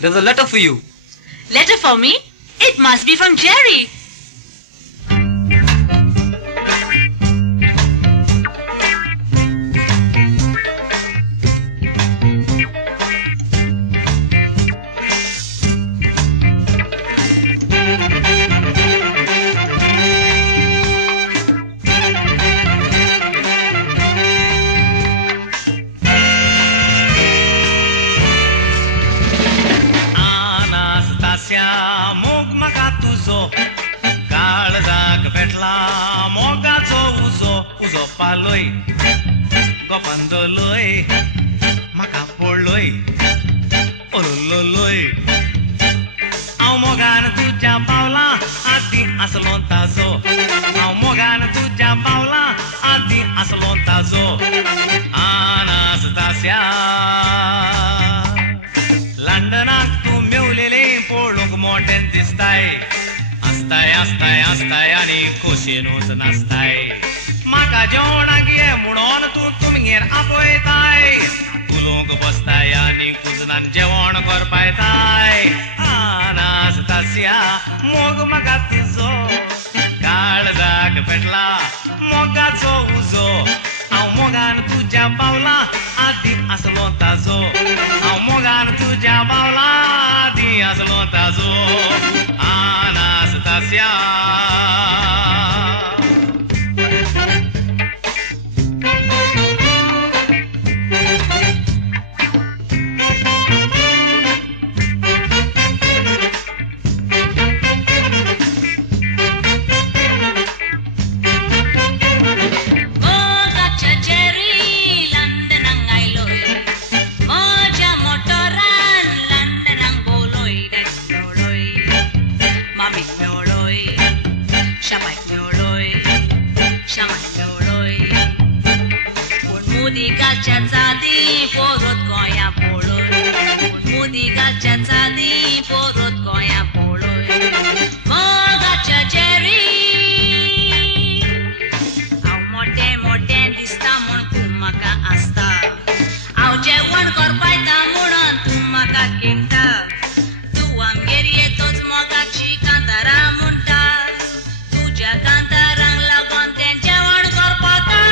There's a letter for you. Letter for me? It must be from Jerry. मोग मका तुझो काळजाक पेटला मोगाचो उजो उजो पालोय गोपांदोलोय म्हाका पडलोय ओलोलोय हांव मोगान तुज्या पावला आदी आसलो ताजो हांव मोगान तुज्या पावला आदी आसलो ताजो आनास्तास्या लंडनाक तू मेवलेले पळोवंक मोठें दिसताय आसताय आसताय आसताय आनी खोशेनूच नाचताय म्हाका जेवणाक ये म्हणून तूं तुमगेर आपयताय उलोवंक बसताय आनी कुजनान जेवण करपायताय आनास्तास्या मोग म्हाका तुजो काळजाक पेटला मोगाचो उजो हांव मोगान तुज्या पावला आदी आसलो ताजो हांव मोगान तुज्या पावला आदी आसलो ताजो आनास्तास्या Mudigalच्या चादी पोरत गोंया पळोय मुदिगालच्या चादी पोरत गोंया पळोय मोगाच्या जेरी हांव मोठे मोठे दिसता म्हूण तूं म्हाका आसता हांव जेवण करपायता म्हणून तूं म्हाका किणटा तूं आमगेर येतोच मोगाची कांतारां म्हणटा तुज्या कांतारांक लागोन तें जेवण करपाता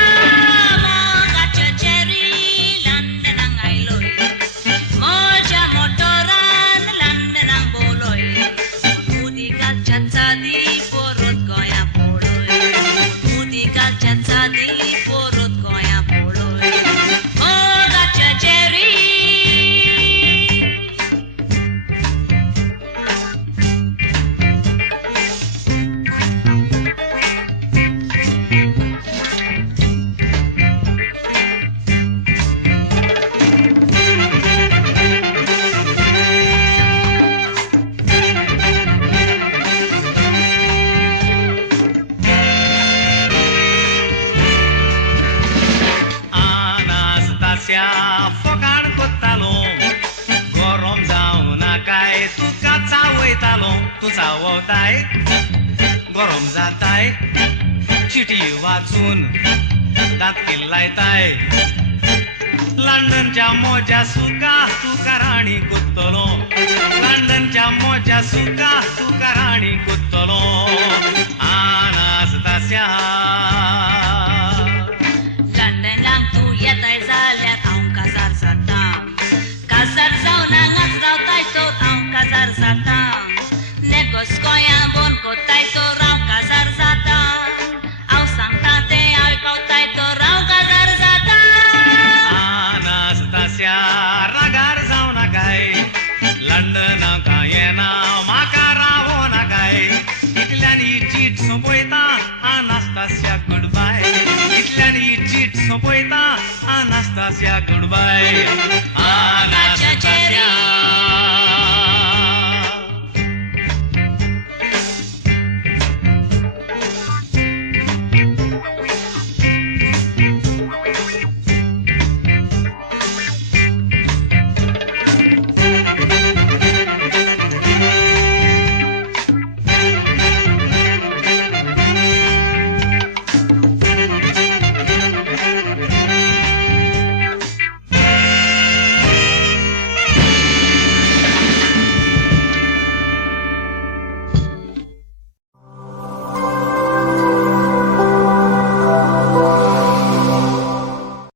फोकाण कोत्तालो गरम जावं नाकाय तुका चावयतालो तूं चावताय गरम जाताय चिटी वाचून दांत किल्लायताय लंडनच्या मोज्या सुका तुका राणी कुत्तलो लंडनच्या मोज्या सुका तुका राणी कुत्तलो आनास्तास्या लंडनाक तूं येताय जाल्यार हांव काजार जाता काजार जावन हांगाच रावताय तर हांव काजार जाता नेगोस गोंया बोन कोत्ताय तर हांव काजार जाता हांव सांगता तें आयकवताय तर हांव काजार जाता आनास्तास्या रागार जावं नाकाय लंडनाक येना म्हाका रावो नाकाय इतल्यान ही चीट सोंपयता आनास्तास्या गुड बाय इतल्यान ही चीट सोंपयता आनास्तास्या गुड बाय आनास्तास्या